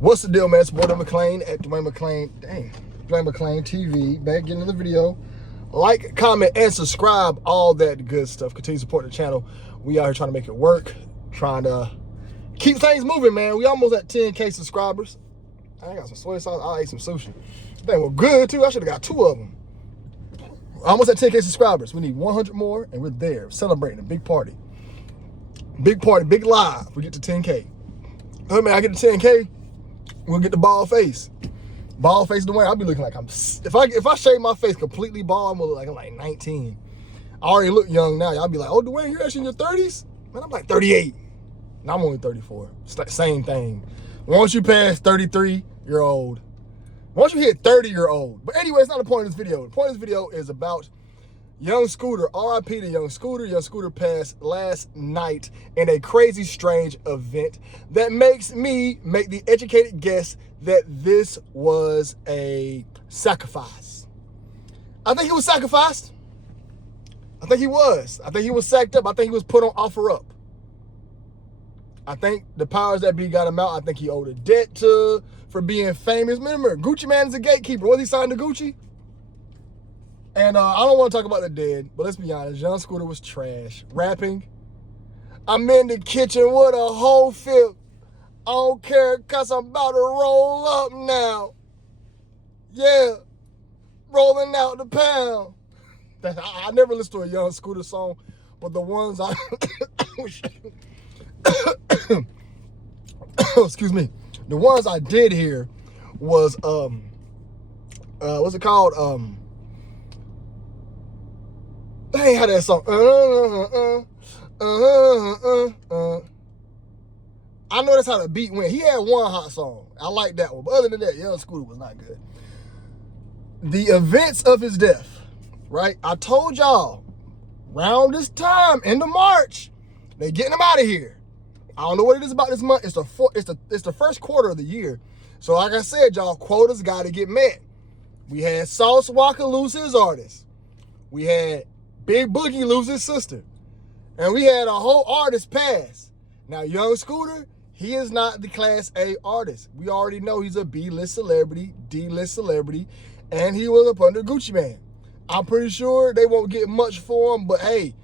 What's the deal, man? It's Dwayne McClain at Dwayne McClain TV. Back getting another video. Like, comment, and subscribe. All that good stuff. Continue supporting the channel. We out here trying to make it work. Trying to keep things moving, man. We almost at 10K subscribers. I got some soy sauce. I ate some sushi. They were good, too. I should have got 2 of them. Almost at 10K subscribers. We need 100 more, and we're there. Celebrating a big party. Big party, big live. We get to 10K. Oh, man, I get to 10K. We'll get the bald face. Bald face Dwayne. I'll be looking like I'm. If I shave my face completely bald, I'm gonna look like I'm like 19. I already look young now. Y'all be like, oh, Dwayne, you're actually in your 30s? Man, I'm like 38. And I'm only 34. It's like same thing. Once you pass 33, you're old. Once you hit 30, you're old. But anyway, it's not the point of this video. The point of this video is about Young Scooter. R.I.P. to Young Scooter. Young Scooter passed last night in a crazy, strange event that makes me make the educated guess that this was a sacrifice. I think he was sacrificed. I think he was. I think he was sacked up. I think he was put on offer up. I think the powers that be got him out. I think he owed a debt for being famous. Remember, Gucci Man is a gatekeeper. Was he signed to Gucci? And I don't want to talk about the dead, but let's be honest, Young Scooter was trash. Rapping, I'm in the kitchen with a whole fifth. I don't care, cause I'm about to roll up now. Yeah, rolling out the pound. I never listened to a Young Scooter song, but the ones I, excuse me, the ones I did hear was, what's it called? They ain't had that song. I know that's how the beat went. He had one hot song. I like that one. But other than that, Young Scooter was not good. The events of his death, right? I told y'all, around this time, end of March, they getting him out of here. I don't know what it is about this month. It's the first quarter of the year. So like I said, y'all, quotas got to get met. We had Sauce Walker lose his artist. We had Big Boogie lose his sister. And we had a whole artist pass. Now, Young Scooter, he is not the Class A artist. We already know he's a B-list celebrity, D-list celebrity, and he was up under Gucci Man. I'm pretty sure they won't get much for him, but hey,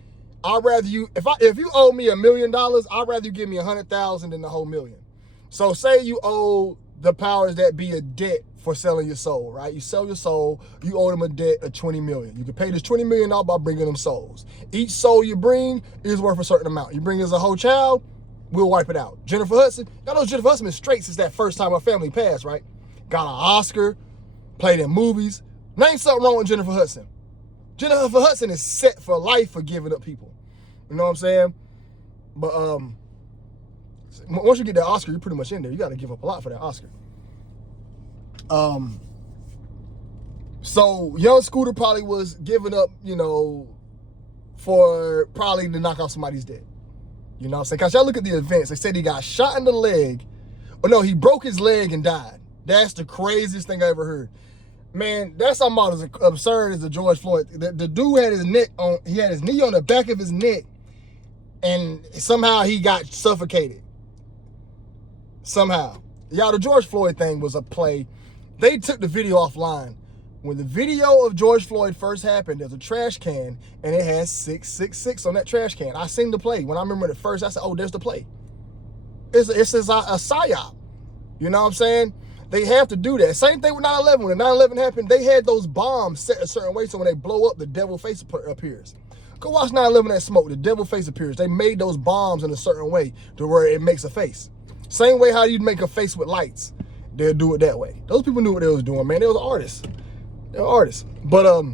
I'd rather you, if you owe me $1 million, I'd rather you give me 100,000 than the whole million. So say you owe the powers that be a debt for selling your soul, right? You sell your soul, you owe them a debt of 20 million. You can pay this $20 million by bringing them souls. Each soul you bring is worth a certain amount. You bring as a whole child, we'll wipe it out. Jennifer Hudson, y'all know Jennifer Hudson been straight since that first time her family passed, right? Got an Oscar, played in movies. Ain't something wrong with Jennifer Hudson. Jennifer Hudson is set for life for giving up people. You know what I'm saying? But once you get that Oscar, you're pretty much in there. You got to give up a lot for that Oscar. So Young Scooter probably was giving up, you know, for probably to knock off somebody's dead. You know what I'm saying? Because y'all look at the events. They said he got shot in the leg. Oh, no, he broke his leg and died. That's the craziest thing I ever heard. Man, that's almost as absurd as the George Floyd. The dude had his neck on, he had his knee on the back of his neck, and somehow he got suffocated. Somehow. Y'all, the George Floyd thing was a play. They took the video offline. When the video of George Floyd first happened, there's a trash can, and it has 666 on that trash can. I seen the play. When I remember it first, I said, oh, there's the play. It's a psyop. You know what I'm saying? They have to do that. Same thing with 9/11. When 9/11 happened, they had those bombs set a certain way so when they blow up, the devil face appears. Go watch 9/11 that smoke. The devil face appears. They made those bombs in a certain way to where it makes a face. Same way how you'd make a face with lights. They'll do it that way. Those people knew what they was doing, man. They was artists. They were artists. But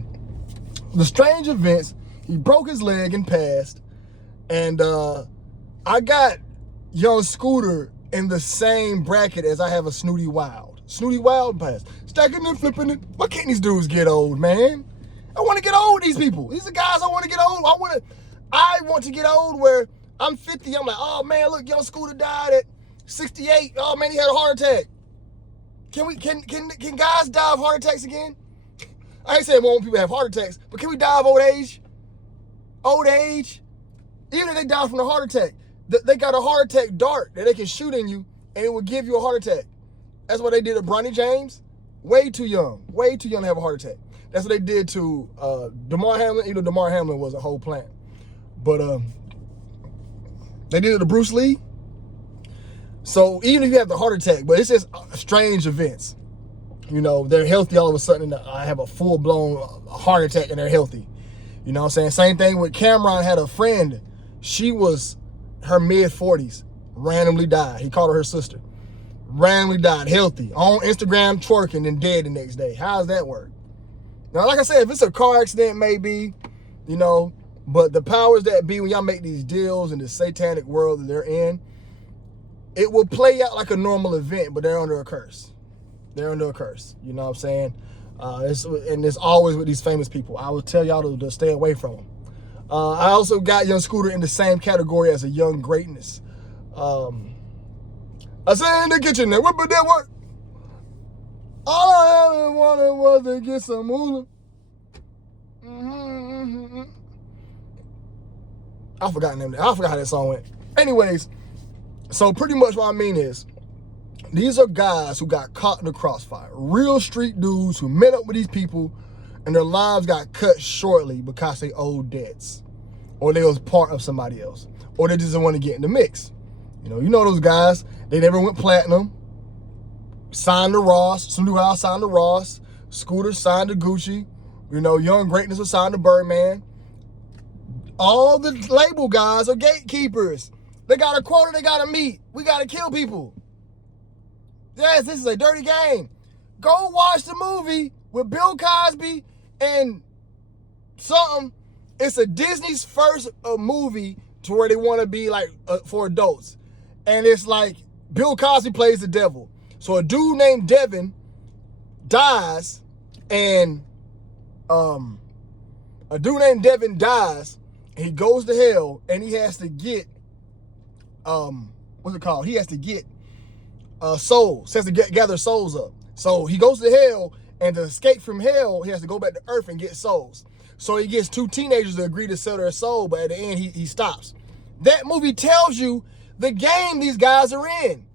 the strange events, he broke his leg and passed. And I got Young Scooter in the same bracket as I have a Snooty Wild. Snooty Wild passed. Stacking and flipping it. Why can't these dudes get old, man? I want to get old with these people. These are guys I want to get old. I want to get old where I'm 50. I'm like, oh man, look, Young Scooter died at 68. Oh man, he had a heart attack. Can guys die of heart attacks again? I ain't saying more people have heart attacks, but can we die of old age? Old age? Even if they die from a heart attack, they got a heart attack dart that they can shoot in you and it will give you a heart attack. That's what they did to Bronny James. Way too young to have a heart attack. That's what they did to Damar Hamlin. Even though Damar Hamlin was a whole plant. But they did it to Bruce Lee. So even if you have the heart attack, but it's just strange events. You know, they're healthy all of a sudden. I have a full-blown heart attack and they're healthy. You know what I'm saying? Same thing with Cameron had a friend. She was her mid-40s, randomly died. He called her sister. Randomly died, healthy, on Instagram twerking and dead the next day. How does that work? Now, like I said, if it's a car accident, maybe, you know, but the powers that be, when y'all make these deals in the satanic world that they're in, it will play out like a normal event, but they're under a curse. They're under a curse. You know what I'm saying? And it's always with these famous people. I would tell y'all to stay away from them. I also got Young Scooter in the same category as a Young Greatness. I said in the kitchen there, what but that work? All I ever wanted was to get some moolah. I forgot how that song went. Anyways, so pretty much what I mean is, these are guys who got caught in the crossfire. Real street dudes who met up with these people and their lives got cut shortly because they owed debts. Or they was part of somebody else. Or they just didn't want to get in the mix. You know those guys, they never went platinum. Signed to Ross. Some new guys signed to Ross. Scooter signed to Gucci. You know, Young Greatness was signed to Birdman. All the label guys are gatekeepers. They got a quota they got to meet. We got to kill people. Yes, this is a dirty game. Go watch the movie with Bill Cosby and something. It's a Disney's first movie to where they want to be like for adults. And it's like Bill Cosby plays the devil. So a dude named Devin dies and he goes to hell and he has to get what's it called? He has to get souls. He has to gather souls up. So he goes to hell, and to escape from hell, he has to go back to earth and get souls. So he gets two teenagers to agree to sell their soul, but at the end he stops. That movie tells you the game these guys are in.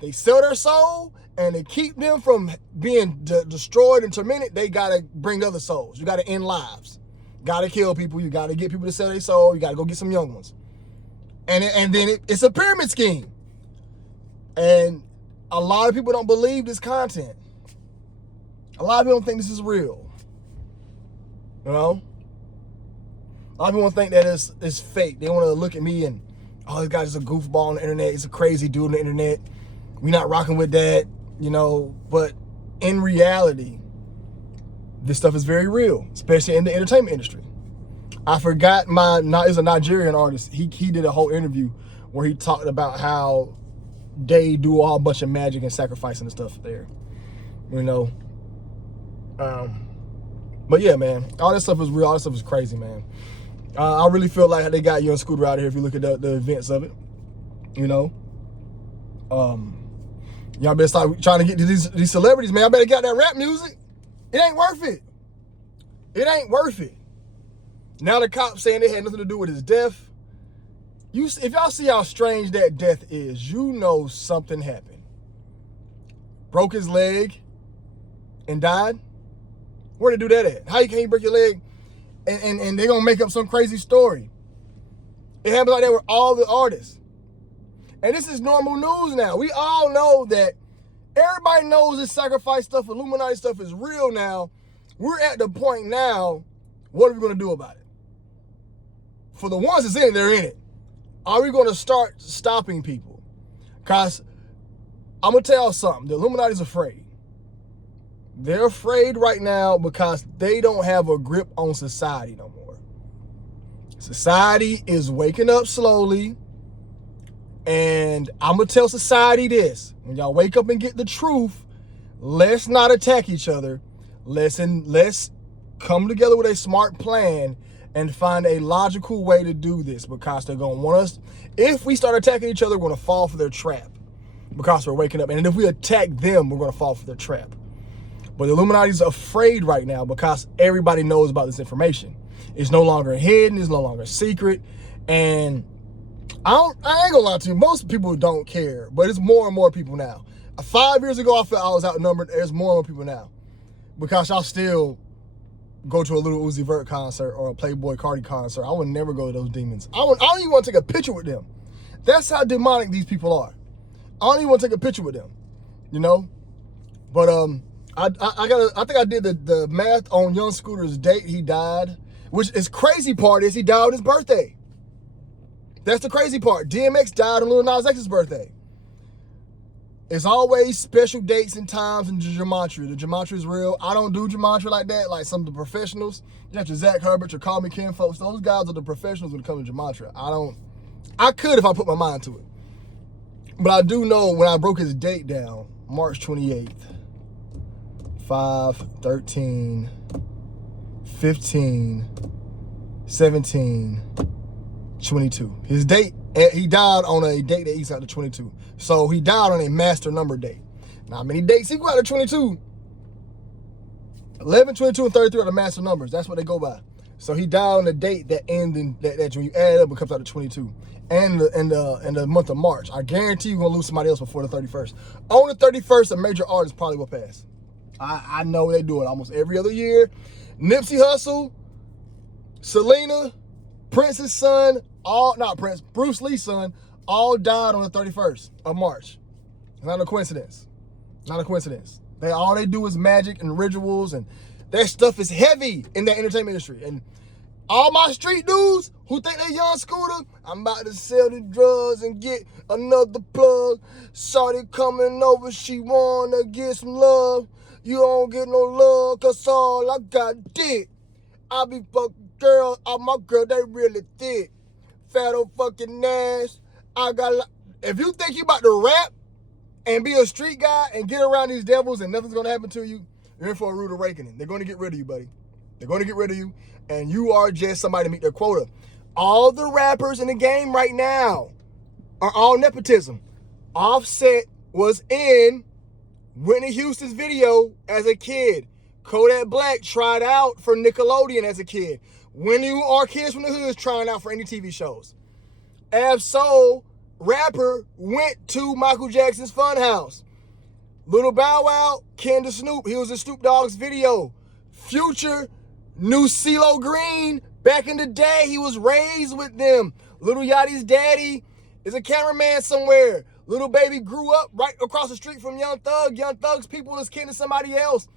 They sell their soul, and to keep them from being destroyed and tormented, they gotta bring other souls. You gotta end lives. Gotta kill people. You gotta get people to sell their soul. You gotta go get some young ones. And then it's a pyramid scheme. And a lot of people don't believe this content. A lot of people don't think this is real. You know? A lot of people think that it's fake. They want to look at me and, oh, this guy's just a goofball on the internet. He's a crazy dude on the internet. We're not rocking with that, you know. But in reality, this stuff is very real, especially in the entertainment industry. I forgot it's a Nigerian artist. He did a whole interview where he talked about how they do a whole bunch of magic and sacrificing and stuff there. You know. But yeah, man, all this stuff is real. All this stuff is crazy, man. I really feel like they got Young Scooter out of here if you look at the events of it. You know. Y'all better start trying to get to these celebrities, man. Y'all better get that rap music. It ain't worth it. It ain't worth it. Now the cops saying it had nothing to do with his death. If y'all see how strange that death is, you know something happened. Broke his leg and died. Where they do that at? How can you break your leg and they're gonna make up some crazy story? It happens like that with all the artists. And this is normal news now. We all know that everybody knows this sacrifice stuff, Illuminati stuff is real now. We're at the point now, what are we gonna do about it? For the ones that's in it, they're in it. Are we gonna start stopping people? Because I'm gonna tell y'all something, the Illuminati's afraid. They're afraid right now because they don't have a grip on society no more. Society is waking up slowly. And I'm going to tell society this. When y'all wake up and get the truth, let's not attack each other. Let's come together with a smart plan and find a logical way to do this, because they're going to want us. If we start attacking each other, we're going to fall for their trap because we're waking up. And if we attack them, we're going to fall for their trap. But the Illuminati's afraid right now because everybody knows about this information. It's no longer hidden. It's no longer secret. And I ain't gonna lie to you, most people don't care, but it's more and more people now. 5 years ago, I felt I was outnumbered. There's more people now. Because y'all still go to a Lil Uzi Vert concert or a Playboy Cardi concert. I would never go to those demons. I don't even want to take a picture with them. That's how demonic these people are. I don't even want to take a picture with them, you know? But I think I did the math on Young Scooter's date. He died, which is crazy part is he died on his birthday. That's the crazy part. DMX died on Lil Nas X's birthday. It's always special dates and times in gematria. The gematria is real. I don't do gematria like that, like some of the professionals. You have your Zach Herbert, your Call Me Ken folks. Those guys are the professionals when it comes to gematria. I could if I put my mind to it. But I do know when I broke his date down, March 28th, 5, 13, 15, 17, 22. His date, he died on a date that eats out to 22. So he died on a master number date. Now, how many dates he go out to 22? 11, 22, and 33 are the master numbers. That's what they go by. So he died on a date that ends in, that when you add it up, it comes out to 22. And in the month of March. I guarantee you're going to lose somebody else before the 31st. On the 31st, a major artist probably will pass. I know they do it almost every other year. Nipsey Hussle, Selena, Prince's son, Bruce Lee's son, all died on the 31st of March. It's not a coincidence. Not a coincidence. All they do is magic and rituals, and that stuff is heavy in that entertainment industry. And all my street dudes who think they Young Scooter, I'm about to sell the drugs and get another plug. Shawty coming over, she wanna get some love. You don't get no love, cause all I got dick. I be fucking girl, all my girl, they really thick. Fat old fucking ass. If you think you about to rap and be a street guy and get around these devils and nothing's gonna happen to you, you're in for a rude awakening. They're gonna get rid of you, buddy. They're gonna get rid of you, and you are just somebody to meet their quota. All the rappers in the game right now are all nepotism. Offset was in Whitney Houston's video as a kid. Kodak Black tried out for Nickelodeon as a kid. When you are kids from the hood trying out for any TV shows. Ab-Soul, rapper, went to Michael Jackson's Funhouse. Little Bow Wow, Ken to Snoop, he was in Snoop Dogg's video. Future knew CeeLo Green. Back in the day, he was raised with them. Little Yachty's daddy is a cameraman somewhere. Little Baby grew up right across the street from Young Thug. Young Thug's people is kin to somebody else.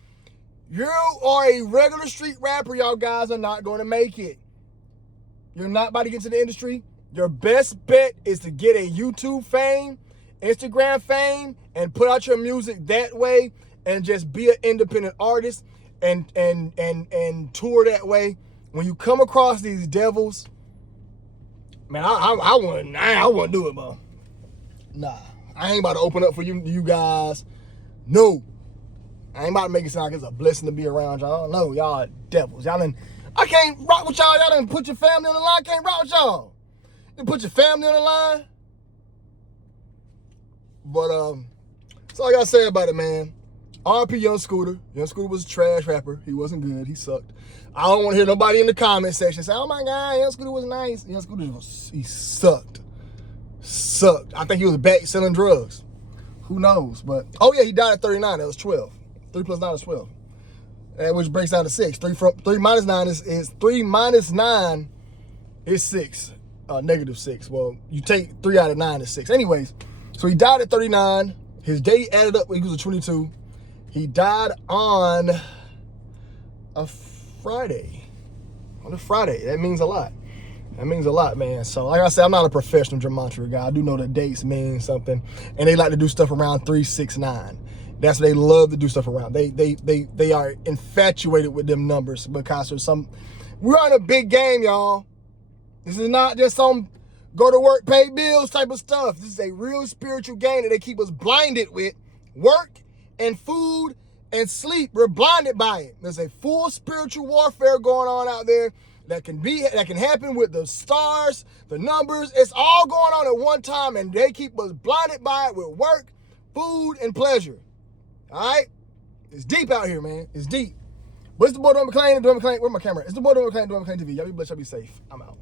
You are a regular street rapper, y'all guys are not going to make it. You're not about to get into the industry. Your best bet is to get a YouTube fame, Instagram fame, and put out your music that way and just be an independent artist and tour that way. When you come across these devils, man, I wouldn't do it, bro. Nah, I ain't about to open up for you guys. No. I ain't about to make it sound like it's a blessing to be around y'all. No, y'all are devils. I can't rock with y'all. Y'all done put your family on the line. I can't rock with y'all. You put your family on the line. But that's all I gotta say about it, man. R.I.P. Young Scooter. Young Scooter was a trash rapper. He wasn't good. He sucked. I don't want to hear nobody in the comment section say, "Oh my God, Young Scooter was nice." Young Scooter he sucked. Sucked. I think he was back selling drugs. Who knows? But oh yeah, he died at 39. That was 12. 3 plus 9 is 12. And which breaks down to 6. 3 minus 9 is 3 minus 9 is 6. Negative 6. Well, you take 3 out of 9 is 6. Anyways, so he died at 39. His day added up equals to 22. He died on a Friday. On a Friday. That means a lot. That means a lot, man. So, like I said, I'm not a professional gematria guy. I do know that dates mean something. And they like to do stuff around 3, 6, 9. That's what they love to do stuff around. They are infatuated with them numbers because there's we're on a big game, y'all. This is not just some go to work, pay bills type of stuff. This is a real spiritual game that they keep us blinded with. Work and food and sleep. We're blinded by it. There's a full spiritual warfare going on out there that can happen with the stars, the numbers. It's all going on at one time, and they keep us blinded by it with work, food, and pleasure. All right? It's deep out here, man. It's deep. But it's the boy, Dwayne McClain. Where's my camera? It's the boy, Dwayne McClain, TV. Y'all be blessed. Y'all be safe. I'm out.